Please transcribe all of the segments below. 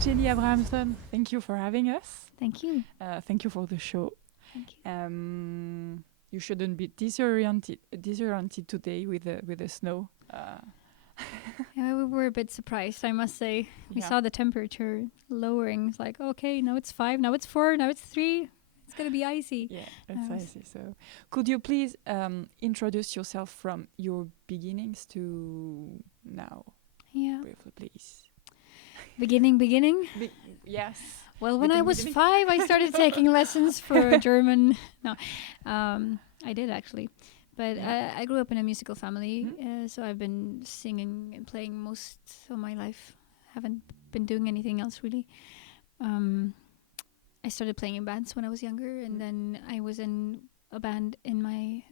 J.Abrahamson, thank you for having us. Thank you. Thank you for the show. Thank you. You shouldn't be disoriented today with the snow. Yeah, we were a bit surprised, I must say. We saw the temperature lowering. It's like, okay, now it's 5, now it's 4, now it's 3. It's going to be icy. Yeah, it's icy. So, could you please introduce yourself from your beginnings to now? Yeah. Briefly, please. Beginning? Yes. Well, when I was 5, I started taking lessons for German. No, I did actually. But I grew up in a musical family, so I've been singing and playing most of my life. Haven't been doing anything else really. I started playing in bands when I was younger, and then I was in a band in my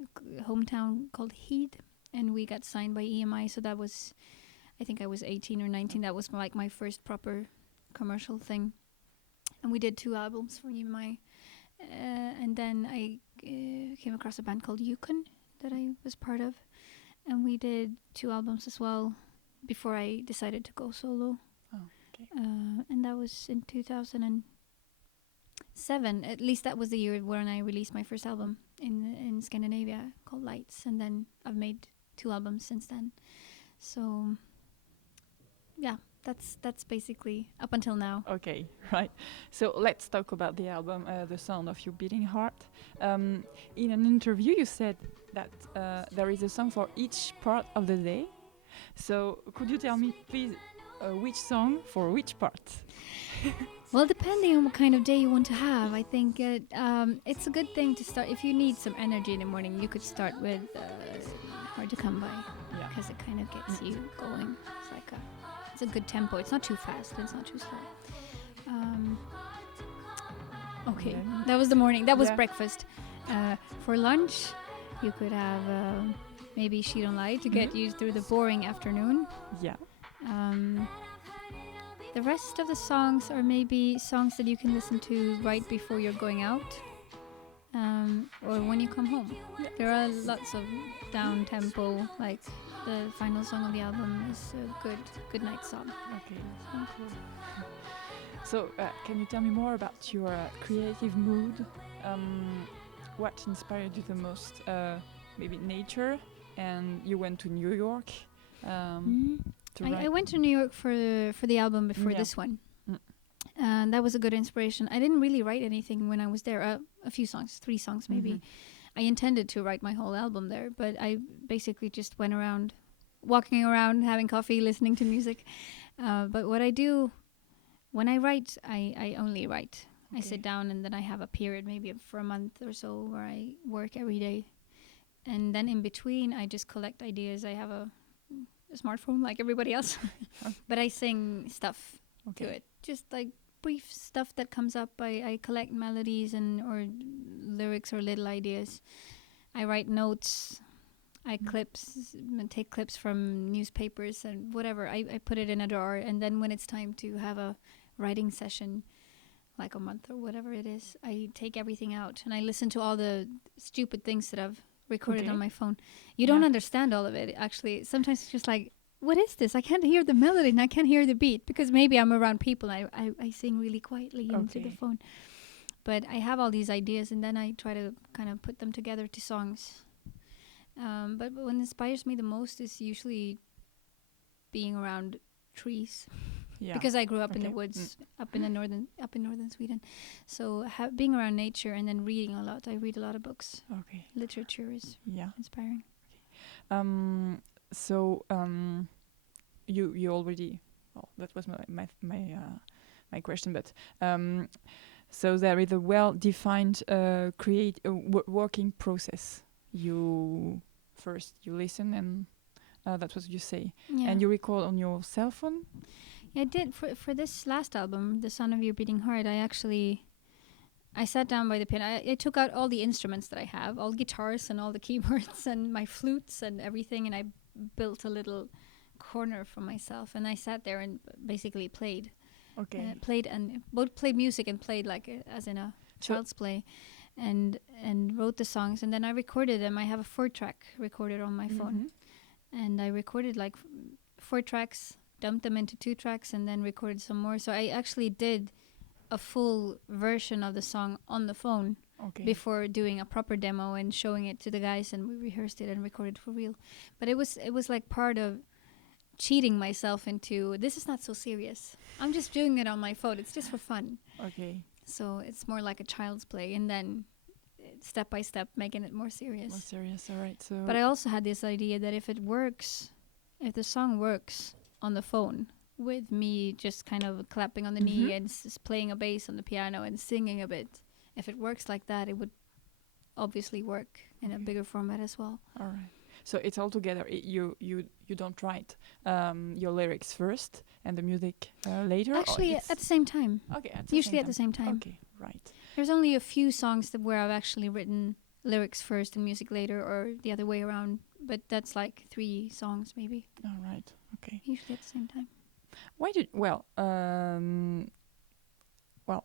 hometown called Heed, and we got signed by EMI. So that was, I think I was 18 or 19. That was like my first proper commercial thing, and we did 2 albums for EMI. And then I came across a band called Yukon that I was part of, and we did 2 albums as well before I decided to go solo. Oh, okay. And that was in 2007. At least that was the year when I released my first album in Scandinavia called Lights, and then I've made 2 albums since then. So yeah, that's basically up until now. Okay, right. So let's talk about the album, The Sound of Your Beating Heart. In an interview, you said that there is a song for each part of the day. So could you tell me, please, which song for which part? Well, depending on what kind of day you want to have, I think it's a good thing to start. If you need some energy in the morning, you could start with Hard to Come By, because it kind of gets you going. It's a good tempo. It's not too fast. It's not too slow. Okay, that was the morning. That was breakfast. For lunch, you could have maybe She Don't Lie to get you through the boring afternoon. Yeah. The rest of the songs are maybe songs that you can listen to right before you're going out, or when you come home. Yeah. There are lots of down tempo, like the final song of the album is a good night song. Okay, so cool. So can you tell me more about your creative mood? What inspired you the most? Maybe nature, and you went to New York. I went to New York for the album before this one. And that was a good inspiration. I didn't really write anything when I was there. A few songs, 3 songs maybe. I intended to write my whole album there, but I basically just went around, walking around, having coffee, listening to music. But what I do when I write, I only write. Okay. I sit down and then I have a period, maybe for a month or so, where I work every day. And then in between, I just collect ideas. I have a smartphone like everybody else, but I sing stuff to it. Just like brief stuff that comes up. I collect melodies or lyrics or little ideas. I write notes. I take clips from newspapers and whatever. I put it in a drawer, and then when it's time to have a writing session, like a month or whatever it is, I take everything out and I listen to all the stupid things that I've recorded on my phone. You don't understand all of it, actually. Sometimes it's just like, what is this? I can't hear the melody and I can't hear the beat, because maybe I'm around people. I sing really quietly into the phone. But I have all these ideas, and then I try to kind of put them together to songs. But what inspires me the most is usually being around trees. Yeah. Because I grew up in the woods, up in northern Sweden. So being around nature and then reading a lot. I read a lot of books. Okay. Literature is inspiring. Okay. So you already. Well, that was my question, but so there is a well-defined working process. You listen, and that's what you say, and you record on your cell phone. Yeah, I did for this last album, The Sound of Your Beating Heart. I sat down by the piano. I took out all the instruments that I have, all guitars and all the keyboards and my flutes and everything, and I built a little corner for myself. And I sat there and basically played. Okay. Both played music and played like as in a child's play, and wrote the songs. And then I recorded them. I have a 4-track recorded on my phone, and I recorded like 4 tracks dumped them into 2 tracks and then recorded some more. So I actually did a full version of the song on the phone before doing a proper demo and showing it to the guys, and we rehearsed it and recorded for real. But it was like part of cheating myself into, this is not so serious. I'm just doing it on my phone. It's just for fun. Okay. So it's more like a child's play, and then step by step making it more serious. More serious, all right. So, but I also had this idea that if the song works on the phone with me just kind of clapping on the knee and playing a bass on the piano and singing a bit, if it works like that, it would obviously work in a bigger format as well. All right. So it's all together. You don't write your lyrics first and the music later? Actually, at the same time. Okay, usually at the same time. Okay, right. There's only a few songs where I've actually written lyrics first and music later, or the other way around. But that's like 3 songs maybe. All right. Okay. Usually at the same time. Why did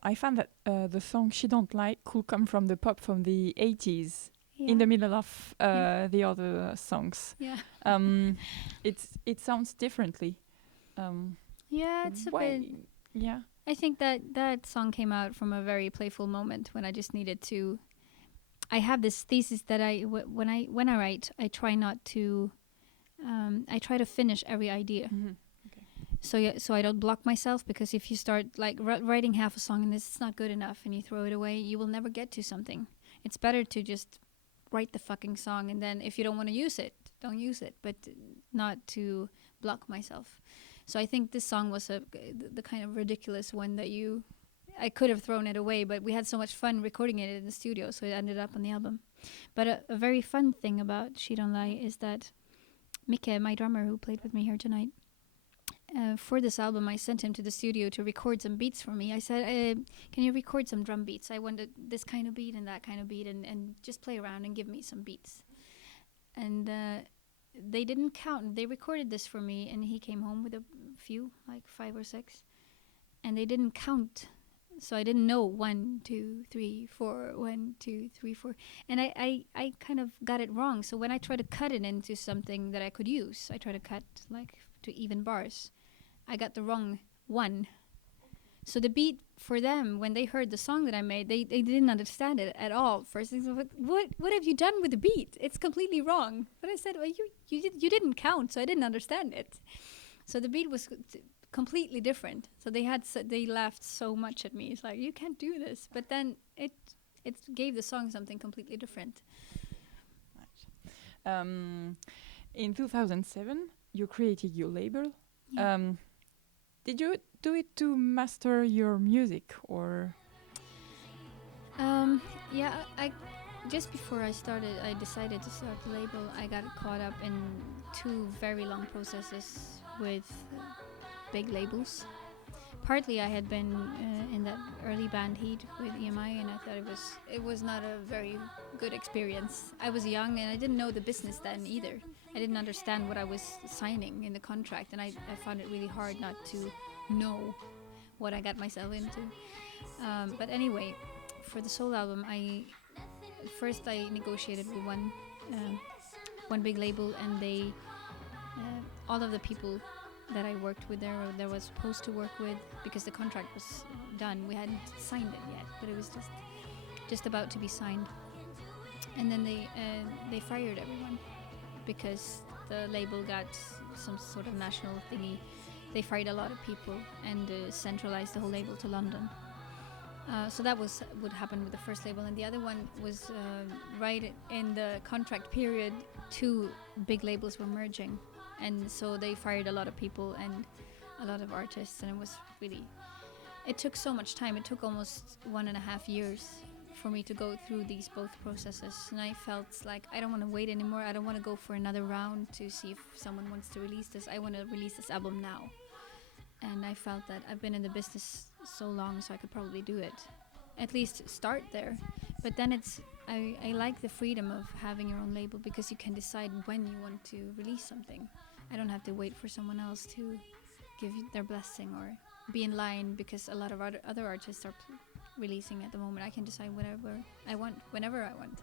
I found that the song "She Don't Lie" could come from the pop from the 80s. Yeah. In the middle of the other songs. Yeah. It sounds differently. Yeah, it's a bit. Yeah. I think that song came out from a very playful moment when I just needed to. I have this thesis that when I write, I try not to. I try to finish every idea. Mm-hmm. So I don't block myself, because if you start like writing half a song and it's not good enough and you throw it away, you will never get to something. It's better to just write the fucking song, and then if you don't want to use it, don't use it, but not to block myself. So I think this song was the kind of ridiculous one that I could have thrown it away, but we had so much fun recording it in the studio, so it ended up on the album. But a very fun thing about She Don't Lie is that Micke, my drummer who played with me here tonight, for this album, I sent him to the studio to record some beats for me. I said, can you record some drum beats? I wanted this kind of beat and that kind of beat, and just play around and give me some beats. And they didn't count. They recorded this for me, and he came home with a few, like 5 or 6. And they didn't count. So I didn't know 1, 2, 3, 4, 1, 2, 3, 4. And I kind of got it wrong. So when I try to cut it into something that I could use, I try to cut like to even bars. I got the wrong 1. So the beat for them, when they heard the song that I made, they didn't understand it at all. First, they said, "What have you done with the beat? It's completely wrong." But I said, "Well, you didn't count, so I didn't understand it." So the beat was completely different. So they laughed so much at me. It's like, you can't do this. But then it gave the song something completely different. In 2007, you created your label. Yeah. Did you do it to master your music, or? Yeah, I just before I decided to start the label, I got caught up in 2 very long processes with big labels. Partly I had been in that early band Heat with EMI, and I thought it was not a very good experience. I was young and I didn't know the business then either. I didn't understand what I was signing in the contract, and I found it really hard not to know what I got myself into. But anyway, for the solo album, I negotiated with one big label, and they all of the people that I worked with there, or that was supposed to work with, because the contract was done. We hadn't signed it yet, but it was just about to be signed. And then they fired everyone because the label got some sort of national thingy. They fired a lot of people and centralized the whole label to London. So that was what happened with the first label, and the other one was right in the contract period. 2 big labels were merging, and so they fired a lot of people and a lot of artists, and it took so much time. It took almost 1.5 years for me to go through these both processes, and I felt like I don't want to wait anymore. I don't want to go for another round to see if someone wants to release this. I want to release this album now. And I felt that I've been in the business so long, so I could probably do it. At least start there. But then I like the freedom of having your own label, because you can decide when you want to release something. I don't have to wait for someone else to give their blessing or be in line, because a lot of other artists are releasing at the moment. I can decide whatever I want, whenever I want.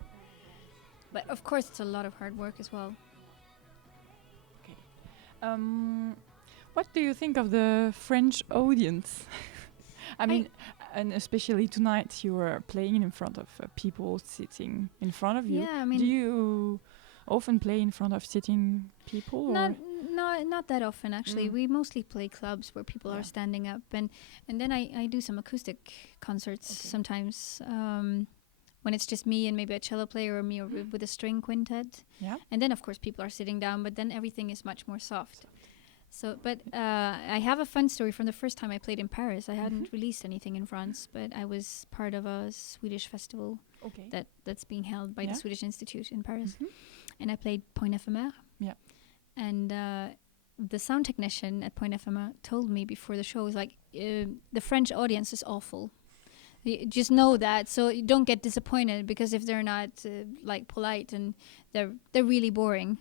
But of course, it's a lot of hard work as well. Okay. What do you think of the French audience? I mean, and especially tonight, you were playing in front of people sitting in front of you. Yeah, I mean, do you often play in front of sitting people? Not that often actually. We mostly play clubs where people are standing up, and then I do some acoustic concerts sometimes. When it's just me and maybe a cello player or me or with a string quintet. Yeah. And then of course people are sitting down, but then everything is much more soft. So, but I have a fun story from the first time I played in Paris. I hadn't released anything in France, but I was part of a Swedish festival that's being held by the Swedish Institute in Paris. And I played Point Éphémère. Yeah. And the sound technician at Point Éphémère told me before the show, was like, the French audience is awful. You just know that, so you don't get disappointed, because if they're not like polite, and they're really boring.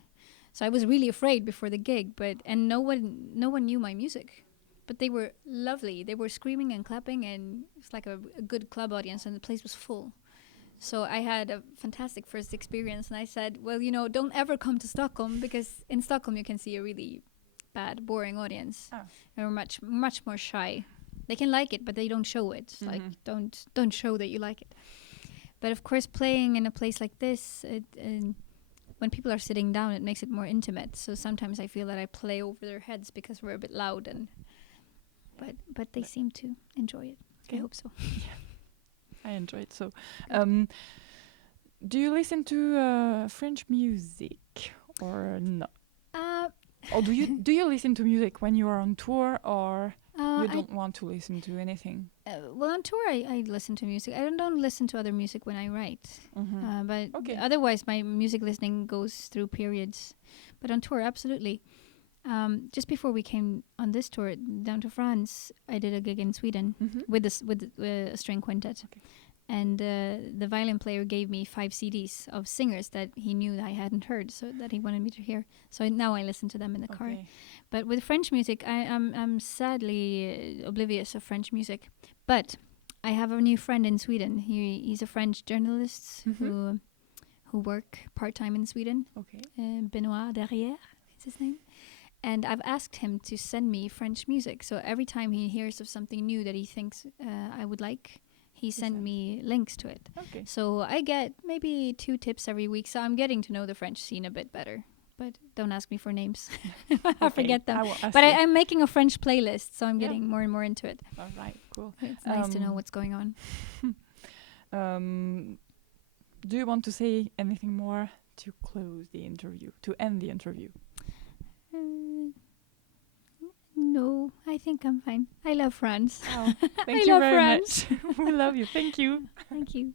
So I was really afraid before the gig, and no one knew my music, but they were lovely. They were screaming and clapping, and it's like a good club audience, and the place was full. So I had a fantastic first experience, and I said, well, don't ever come to Stockholm, because in Stockholm you can see a really bad, boring audience. They're much more shy. They can like it, but they don't show it. Like, don't show that you like it. But of course, playing in a place like this, when people are sitting down, it makes it more intimate. So sometimes I feel that I play over their heads because we're a bit loud, but they seem to enjoy it. Okay. I hope so. I enjoy it. So, do you listen to French music or not? Or do you listen to music when you are on tour, or you don't want to listen to anything? Well, on tour I listen to music. I don't listen to other music when I write. But otherwise my music listening goes through periods. But on tour, absolutely. Just before we came on this tour down to France, I did a gig in Sweden with a string quintet. Okay. And the violin player gave me 5 CDs of singers that he knew that I hadn't heard, so that he wanted me to hear. So now I listen to them in the car. But with French music, I'm sadly oblivious of French music. But I have a new friend in Sweden. He's a French journalist who work part-time in Sweden. Okay. Benoît Derrière is his name. And I've asked him to send me French music. So every time he hears of something new that he thinks I would like, he sent me links to it. Okay. So I get maybe 2 tips every week. So I'm getting to know the French scene a bit better. But don't ask me for names. I forget them. But I'm making a French playlist, so I'm getting more and more into it. All right, cool. It's nice to know what's going on. Do you want to say anything more to close the interview, to end the interview? No, I think I'm fine. I love France. Oh, thank you very much. We love you. Thank you. Thank you.